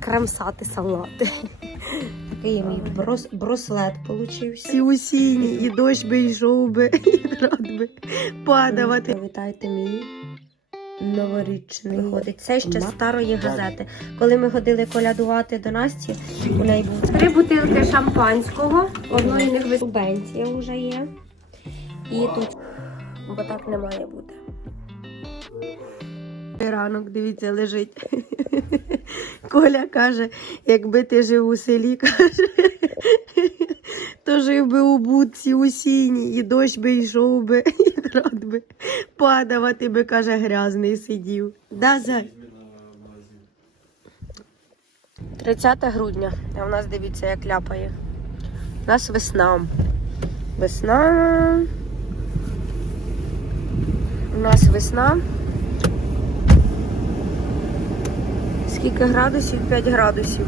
кремсати салати. Такий мій брос, брослет получився. Всі осінні, і дощ би йшов би, і град би падавати. Вітайте мій новорічний виходить. Це ще старої газети. Коли ми ходили колядувати до Насті, у неї був три бутилки шампанського, одної них субвенція вже є. І тут, бо так не має бути. Ранок, дивіться, лежить. Коля каже, якби ти жив у селі, каже, то жив би у будці осінній, і дощ би йшов би, і град би падавати би, каже, грязний сидів. Да, зай? 30 грудня. А у нас дивіться, як ляпає. У нас весна. Весна. У нас весна. Скільки градусів? 5 градусів.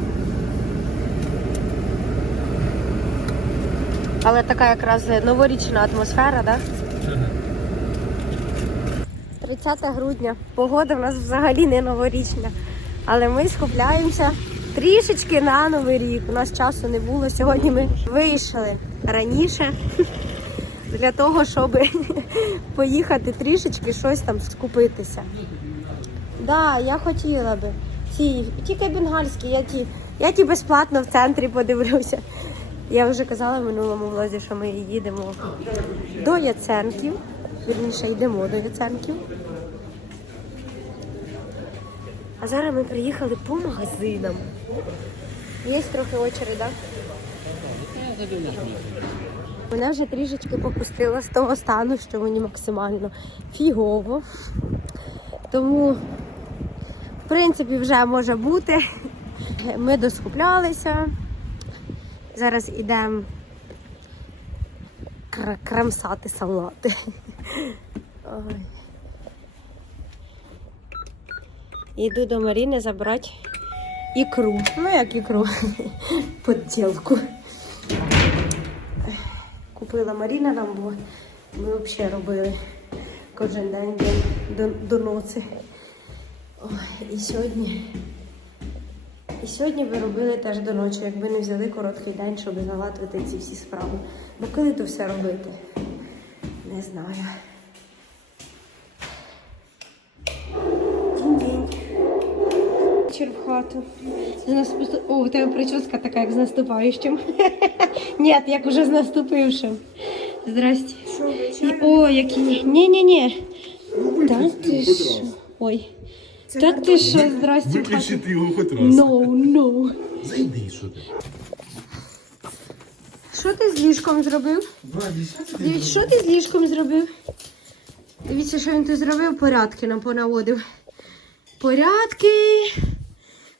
Але така якраз новорічна атмосфера, так? Да? 30 грудня. Погода в нас взагалі не новорічна. Але ми скупляємося трішечки на новий рік. У нас часу не було. Сьогодні ми вийшли раніше для того, щоб поїхати трішечки щось там скупитися. Да, я хотіла би. Ті, тільки бенгальські, я ті, я ті безплатно в центрі подивлюся. Я вже казала в минулому влозі, що ми їдемо до Яценків. Вірніше йдемо до Яценків. А зараз ми приїхали по магазинам. Є трохи очередь, так? Мене вже трішечки попустила з того стану, що мені максимально фігово. Тому принципі, вже може бути. Ми доскуплялися. Зараз ідемо кр- кремсати салати. Ой. Іду до Маріни забрати ікру. Ну, як ікру, подділку. Купила Маріна нам, бо ми взагалі робили кожен день до, до, до ноці. Ой, і сьогодні. І сьогодні ви робили теж до ночі, якби не взяли короткий день, щоб наладити ці всі справи. Бо коли то все робити? Не знаю. В хату. З нас О, у тебе прическа така, як з наступаючим. Ні, як уже з наступившим. Здрасте. О, які. Ні-ні-ні. Та ти що? Ой. Так ти що, здрасте. Виключити його хоч раз. No, no. Зайди, що ти. Що ти з ліжком зробив? Дивіться, що ти з ліжком зробив? Дивіться, що він тут зробив, порядки нам понаводив. Порядки.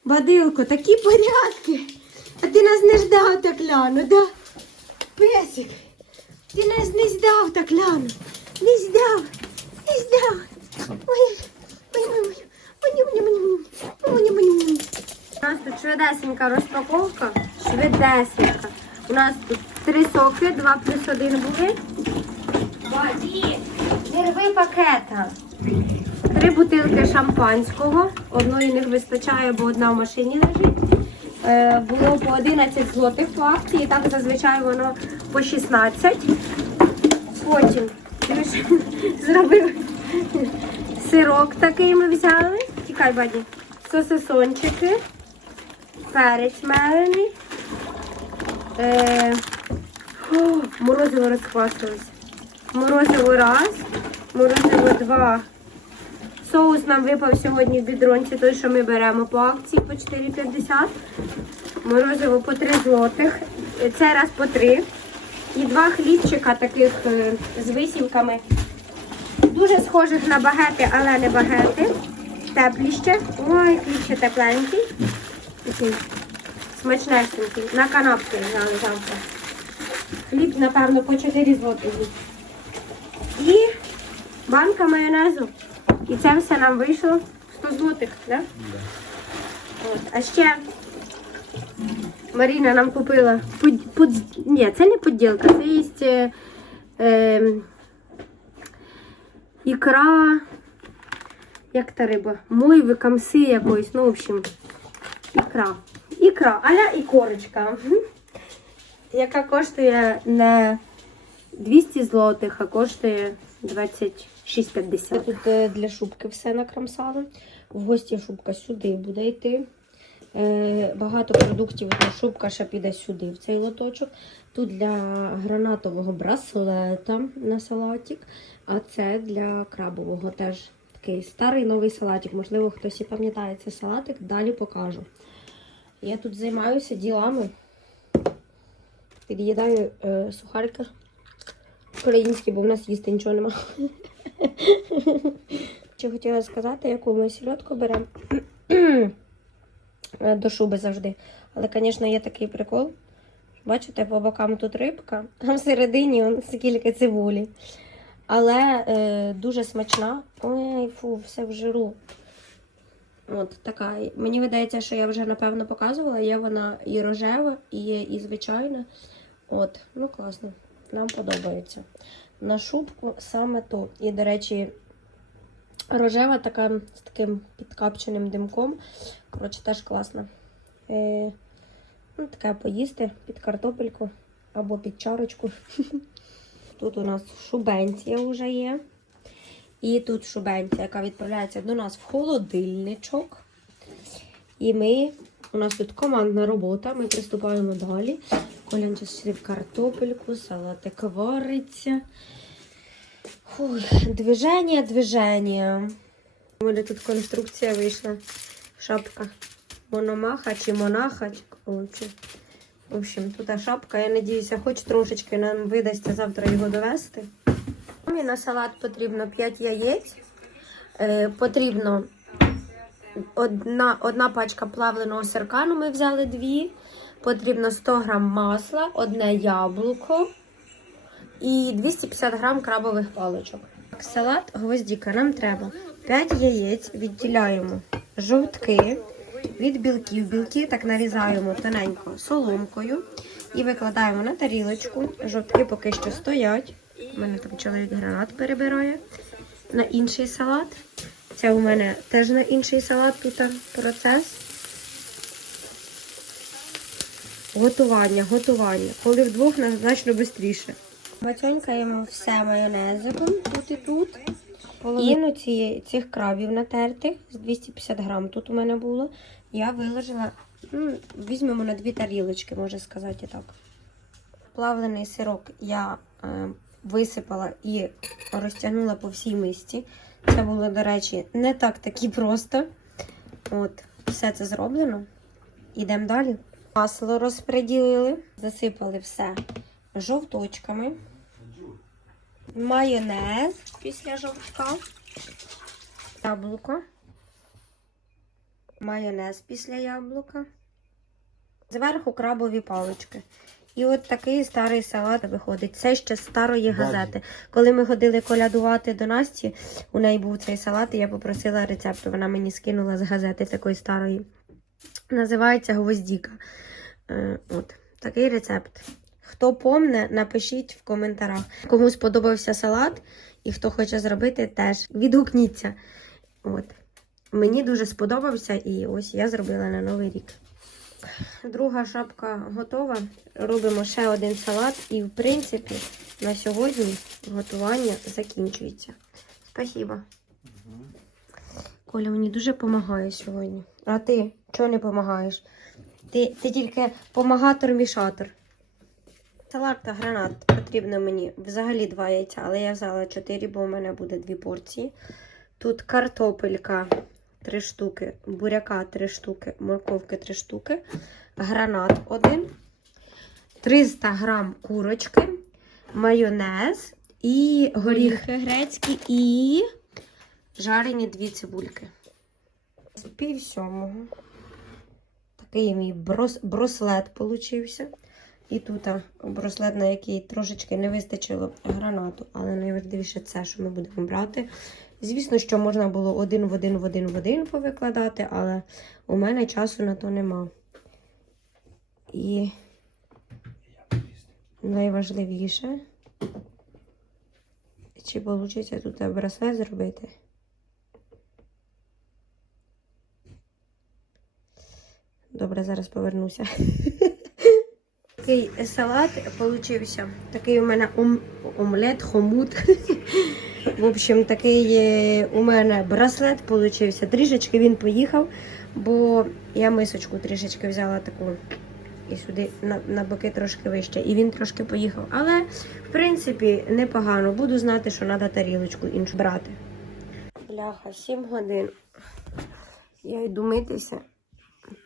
Бадилко, такі порядки. А ти нас не ждав так ляну, да? Песик, ти нас не ждав так ляну. Не ждав, не ждав. Ой, ой, ой, ой. Ой, ой, ой, ой. Ой, ой, ой, ой. У нас тут швидесенька розпаковка. Швидесенька. У нас тут три соки, два плюс один були. Воді, не рви пакета. Три бутилки шампанського. Одної не вистачає, бо одна в машині лежить. Е, було по 11 злотих по акції, так зазвичай воно по 16. Потім зробив сирок такий ми взяли. Тікай, баді. Сосисончики, перець мелений. Е, о, морозиво розквасилось. Морозиво раз, морозиво два. Соус нам випав сьогодні в бідронці, той, що ми беремо по акції по 4,50. Морозиво по 3 злотих. Це раз по 3. І два хлібчика таких е, з висівками. Дуже схожих на багети, але не багети. Теплі ще. Ой, хліб ще тепленький. Такий смачнесенький. На канапки взяли завтра. Хліб, напевно, по 4 злотих. І банка майонезу. І це все нам вийшло 100 злотих, да? От. А ще Маріна нам купила под, под, ні, це не поділка, це є е, е, ікра, як та риба, мойви, камси якоїсь, ну, в общем, ікра. Ікра, аля і корочка. Яка коштує не 200 злотих, а коштує 26,50. Тут е, для шубки все накрамсали. В гості шубка сюди буде йти. Е, Багато продуктів шубка ще піде сюди, в цей лоточок. Тут для гранатового браслета на салатик, а це для крабового теж такий старий новий салатик. Можливо, хтось і пам'ятає цей салатик, далі покажу. Я тут займаюся ділами. Під'їдаю е, сухарики українські, бо в нас їсти нічого нема. Чи хотіла сказати, яку ми сільотку беремо Е, до шуби завжди. Але, звісно, є такий прикол. Бачите, по бокам тут рибка, а всередині скільки цибулі. Але е, дуже смачна. Ой, фу, все в жиру. От така. Мені видається, що я вже напевно показувала. Є вона і рожева, і є і звичайна. От, ну класно. Нам подобається. На шубку саме то. І, до речі, рожева така з таким підкапченим димком. Коротше, теж класно. Е, ну, таке поїсти під картопельку або під чарочку. Тут у нас шубенція вже є. І тут шубенція, яка відправляється до нас в холодильничок. І ми, у нас тут командна робота, ми приступаємо далі. Колян чистив картопельку, салатик вариться. Движення, движення. У мене тут конструкція вийшла. Шапка мономаха чи монаха. чи коротше. В общем, тут шапка. Я надіюся, хоч трошечки нам видасться завтра його довести. На салат потрібно 5 яєць. Е, потрібно одна, одна пачка плавленого сиркану, ми взяли дві. Потрібно 100 грам масла, одне яблуко і 250 грам крабових паличок. Салат гвоздіка нам треба 5 яєць, відділяємо жовтки від білків. Білки так нарізаємо тоненько соломкою і викладаємо на тарілочку. Жовтки поки що стоять. У мене там чоловік гранат перебирає на інший салат. Це у мене теж на інший салат тут процес. Готування, готування. Коли вдвох значно швидше. Бацьонькаємо все майонезиком тут і тут. Половину цієї, цих крабів натертих з 250 грам тут у мене було. Я виложила, ну, візьмемо на дві тарілочки, можна сказати так. Плавлений сирок я е, висипала і розтягнула по всій мисці. Це було, до речі, не так таки просто. От, все це зроблено. Ідемо далі. Масло розподілили, засипали все жовточками. Майонез після жовтка. Яблуко. Майонез після яблука. Зверху крабові палички. І от такий старий салат виходить. Це ще з старої газети. Коли ми ходили колядувати до Насті, у неї був цей салат, і я попросила рецепт. Вона мені скинула з газети такої старої. Називається гвоздіка. Е, От такий рецепт. Хто помне, напишіть в коментарях. Кому сподобався салат і хто хоче зробити, теж відгукніться. От. Мені дуже сподобався, і ось я зробила на новий рік. Друга шапка готова. Робимо ще один салат, і, в принципі, на сьогодні готування закінчується. Спасибо. Коля мені дуже допомагає сьогодні. А ти чого не допомагаєш? Ти, ти тільки помагатор-мішатор. Салат та гранат потрібно мені взагалі два яйця, але я взяла 4, бо у мене буде дві порції. Тут картопелька 3 штуки, буряка 3 штуки, морковки 3 штуки, гранат 1, 300 грам курочки, майонез і горіхи грецькі і жарені дві цибульки. З пів сьомого. Такий мій брос, брослет получився. І тут а, браслет, на який трошечки не вистачило гранату, але найважливіше це, що ми будемо брати. Звісно, що можна було один в один в один в один повикладати, але у мене часу на то нема. І найважливіше, чи вийде тут браслет зробити. Добре, зараз повернуся. Такий салат получився. Такий у мене ом- омлет, хомут. В общем, такий у мене браслет получився. Трішечки він поїхав, бо я мисочку трішечки взяла таку і сюди на, на боки трошки вище. І він трошки поїхав. Але, в принципі, непогано. Буду знати, що треба тарілочку іншу брати. Бляха, 7 годин. Я йду митися.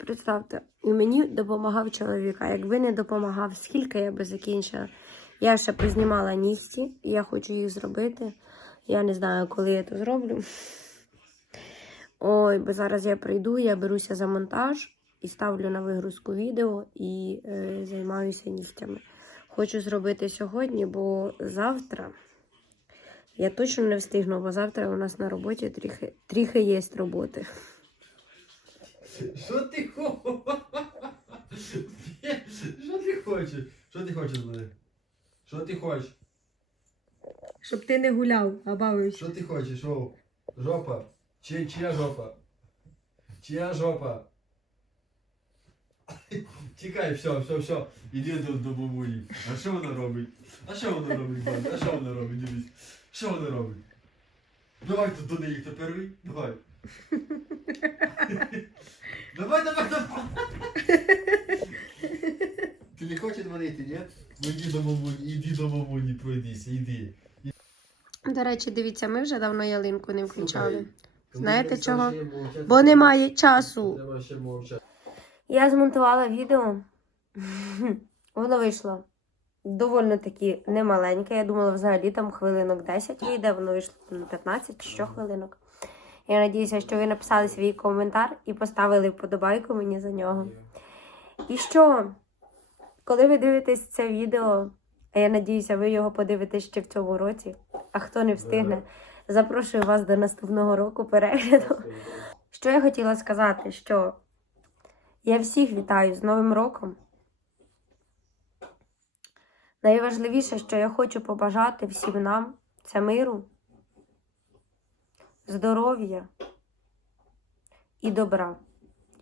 Представте, і мені допомагав чоловік. А якби не допомагав, скільки я би закінчила. Я ще познімала нігті, я хочу їх зробити. Я не знаю, коли я це зроблю. Ой, бо зараз я прийду, я беруся за монтаж і ставлю на вигрузку відео і е, займаюся нігтями. Хочу зробити сьогодні, бо завтра я точно не встигну, бо завтра у нас на роботі трохи, трохи є роботи. Що ти хочеш? Що ти хочеш? Що ти хочеш? Що ти хочеш? Щоб ти не гуляв, а бавився. Що ти хочеш? О, жопа. Чи, чия жопа? Чия жопа? Тікай, все, все, все. Іди до, до бабулі. А що вона робить? А що вона робить, бабуля? А що вона робить? Дивись. Що вона робить? Давай тут до неї тепер. Давай. Давай, давай, давай. Ти не хочеш дзвонити, ні? Ну йди до мамуні, іди до мамуні, пройдися, іди. До речі, дивіться, ми вже давно ялинку не включали. Знаєте чого? Бо немає часу. Я змонтувала відео. Воно вийшло доволі таки немаленьке. Я думала, взагалі там хвилинок 10 вийде, воно вийшло на 15 чи що хвилинок. Я надіюся, що ви написали свій коментар і поставили вподобайку мені за нього. І що, коли ви дивитесь це відео, я надіюся, ви його подивитесь ще в цьому році. А хто не встигне, запрошую вас до наступного року перегляду. Що я хотіла сказати, що я всіх вітаю з Новим роком. Найважливіше, що я хочу побажати всім нам, це миру, здоров'я і добра,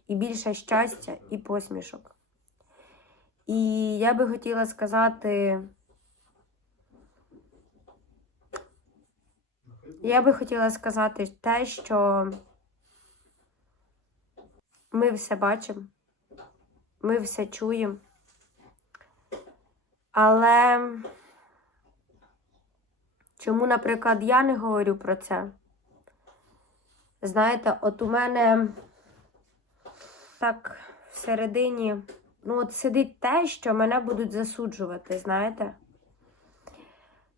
і більше щастя і посмішок. І я би хотіла сказати. Я би хотіла сказати те, що ми все бачимо, ми все чуємо. Але чому, наприклад, я не говорю про це? Знаєте, от у мене так всередині, ну, от сидить те, що мене будуть засуджувати, знаєте?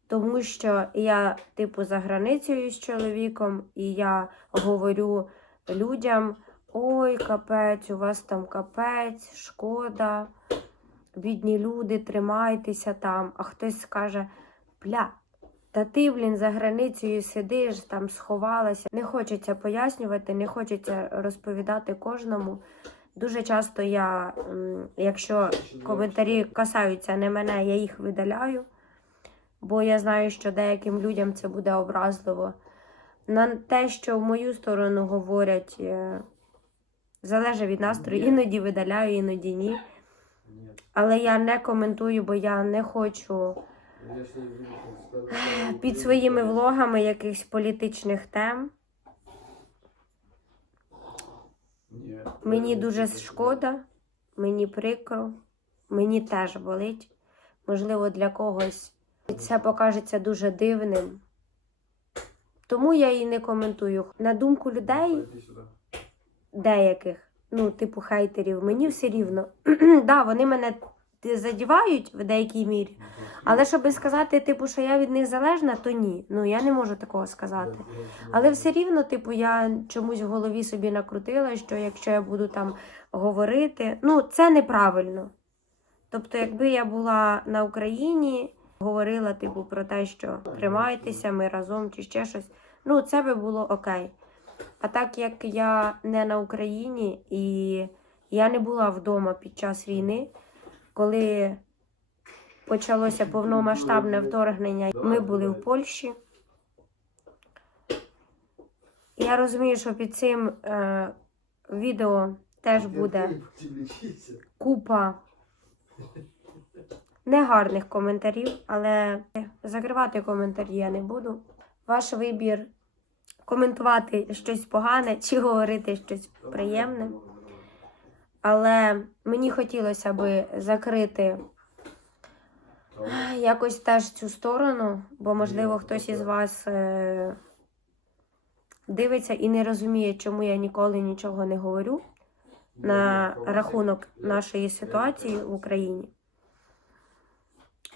Тому що я, типу, за границею з чоловіком, і я говорю людям: ой, капець, у вас там капець, шкода, бідні люди, тримайтеся там. А хтось скаже, бля, та ти, блін, за границею сидиш, там сховалася. Не хочеться пояснювати, не хочеться розповідати кожному. Дуже часто я, якщо коментарі касаються не мене, я їх видаляю бо я знаю, що деяким людям це буде образливо. На те, що в мою сторону говорять, е, залежить від настрою. Іноді видаляю, іноді ні. Але я не коментую, бо я не хочу під своїми влогами якихось політичних тем. Мені дуже шкода, мені прикро, мені теж болить. Можливо, для когось це покажеться дуже дивним. Тому я її не коментую. На думку людей, деяких, ну, типу хейтерів, мені все рівно. да, вони мене задівають в деякій мірі. Але щоб сказати, типу, що я від них залежна, то ні. Ну я не можу такого сказати. Але все рівно, типу, я чомусь в голові собі накрутила, що якщо я буду там говорити, ну це неправильно. Тобто, якби я була на Україні, говорила, типу, про те, що тримайтеся, ми разом чи ще щось, ну це би було окей. А так як я не на Україні і я не була вдома під час війни, коли почалося повномасштабне вторгнення, ми були в Польщі. Я розумію, що під цим е, відео теж буде купа негарних коментарів, але закривати коментарі я не буду. Ваш вибір коментувати щось погане чи говорити щось приємне. Але мені хотілося би закрити якось теж цю сторону, бо, можливо, хтось із вас е, дивиться і не розуміє, чому я ніколи нічого не говорю на рахунок нашої ситуації в Україні.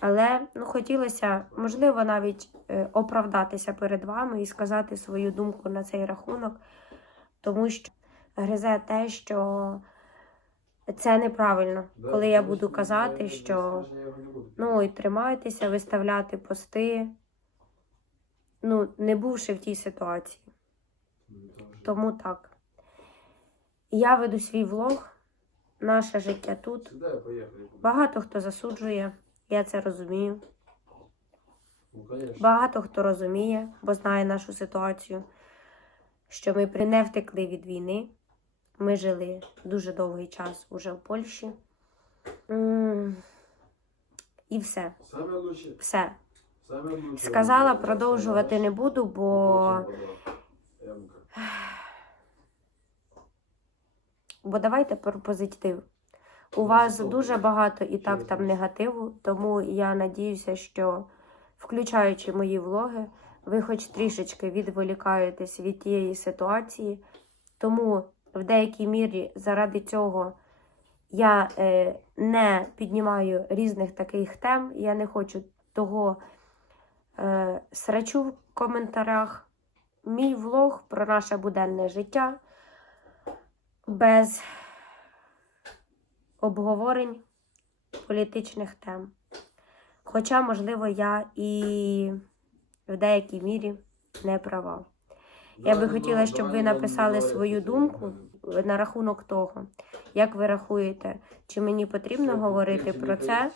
Але ну, хотілося, можливо, навіть е, оправдатися перед вами і сказати свою думку на цей рахунок, тому що гризе те, що це неправильно, коли я буду казати, що ну і тримайтеся, виставляти пости, ну, не бувши в тій ситуації. Тому так. Я веду свій влог, наше життя тут. Багато хто засуджує, я це розумію. Багато хто розуміє, бо знає нашу ситуацію, що ми не втекли від війни. Ми жили дуже довгий час уже в Польщі. І все. Все. Сказала, продовжувати не буду, бо, бо давайте про позитив. У вас дуже багато і так там негативу, тому я надіюся, що включаючи мої влоги, ви хоч трішечки відволікаєтесь від тієї ситуації. Тому в деякій мірі заради цього я е, не піднімаю різних таких тем. Я не хочу того е, срачу в коментарях. Мій влог про наше буденне життя без обговорень політичних тем. Хоча, можливо, я і в деякій мірі не права. Я би хотіла, щоб ви написали свою думку на рахунок того, як ви рахуєте, чи мені потрібно говорити про це,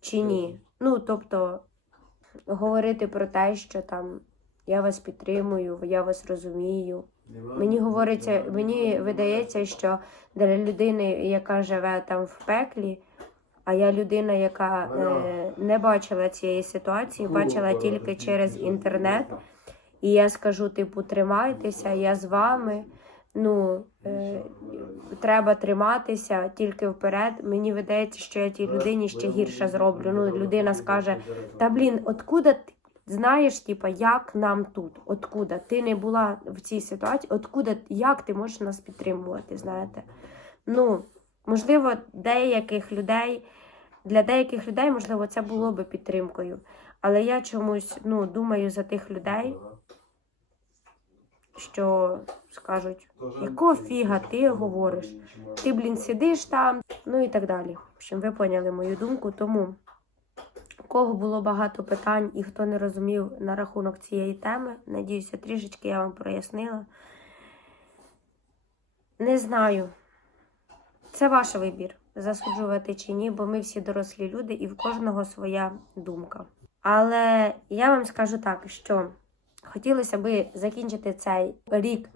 чи ні. Ну, тобто, говорити про те, що там я вас підтримую, я вас розумію. Мені говориться, мені видається, що для людини, яка живе там в пеклі, а я людина, яка е, не бачила цієї ситуації, бачила тільки через інтернет. І я скажу, типу, тримайтеся, я з вами. Ну, е, треба триматися тільки вперед. Мені видається, що я тій людині ще гірше зроблю. Ну, людина скаже, та блін, откуда ти знаєш, типа, як нам тут? Откуда? Ти не була в цій ситуації, откуда, як ти можеш нас підтримувати, знаєте? Ну, можливо, деяких людей, для деяких людей, можливо, це було би підтримкою. Але я чомусь ну, думаю за тих людей, що скажуть, якого фіга ти говориш? Ти, блін, сидиш там, ну і так далі. В общем, ви поняли мою думку. Тому кого було багато питань і хто не розумів на рахунок цієї теми, надіюся, трішечки я вам прояснила. Не знаю. Це ваш вибір, засуджувати чи ні, бо ми всі дорослі люди і в кожного своя думка. Але я вам скажу так, що хотілося би закінчити цей рік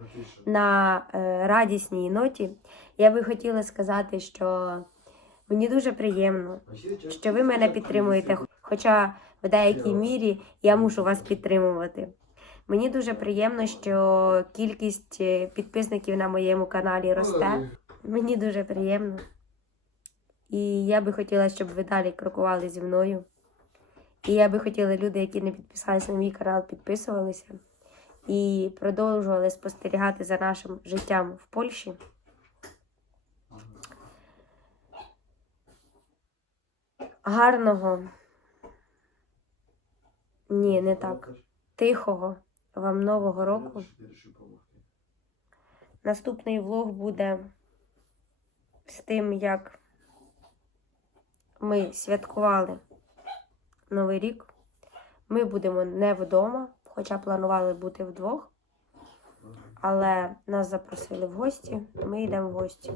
на е, радісній ноті. Я би хотіла сказати, що мені дуже приємно, що ви мене підтримуєте, хоча в деякій мірі я мушу вас підтримувати. Мені дуже приємно, що кількість е, підписників на моєму каналі росте. Мені дуже приємно. І я би хотіла, щоб ви далі крокували зі мною. І я би хотіла люди, які не підписалися на мій канал, підписувалися і продовжували спостерігати за нашим життям в Польщі. Гарного. Ні, не так. Тихого вам нового року. Наступний влог буде з тим, як ми святкували Новий рік. Ми будемо не вдома, хоча планували бути вдвох. Але нас запросили в гості, ми йдемо в гості.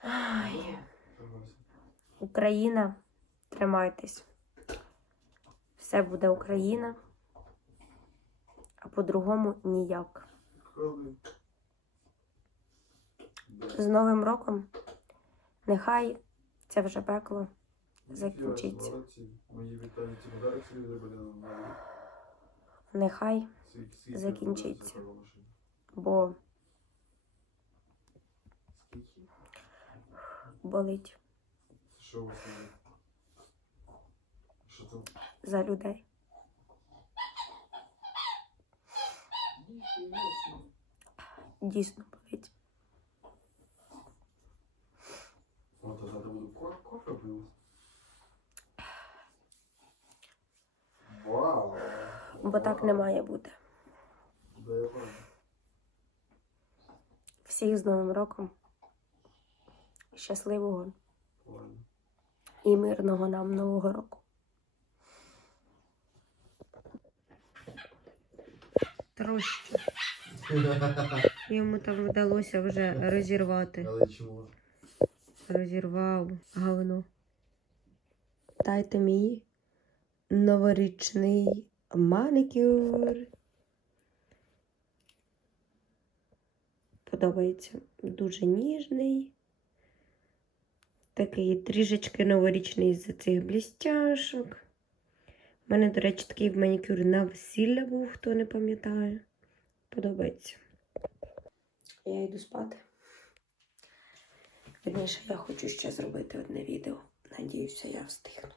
Ай, Україна, тримайтесь. Все буде Україна, а по-другому ніяк. З Новим роком. Нехай це вже пекло закінчиться. Нехай Закінчиться. бо болить Що у вас там? Що там? За людей. Дійсно болить. Вау! Бо так не має бути. Всіх з Новим роком. Щасливого і мирного нам Нового року. Трошки. Йому там вдалося вже розірвати. Але чому? Розірвав говно. Дайте мій новорічний манікюр. Подобається. Дуже ніжний. Такий трішечки новорічний з цих блістяшок. У мене, до речі, такий манікюр на весілля був, хто не пам'ятає. Подобається. Я йду спати. Вірніше, я хочу ще зробити одне відео. Надіюся, я встигну.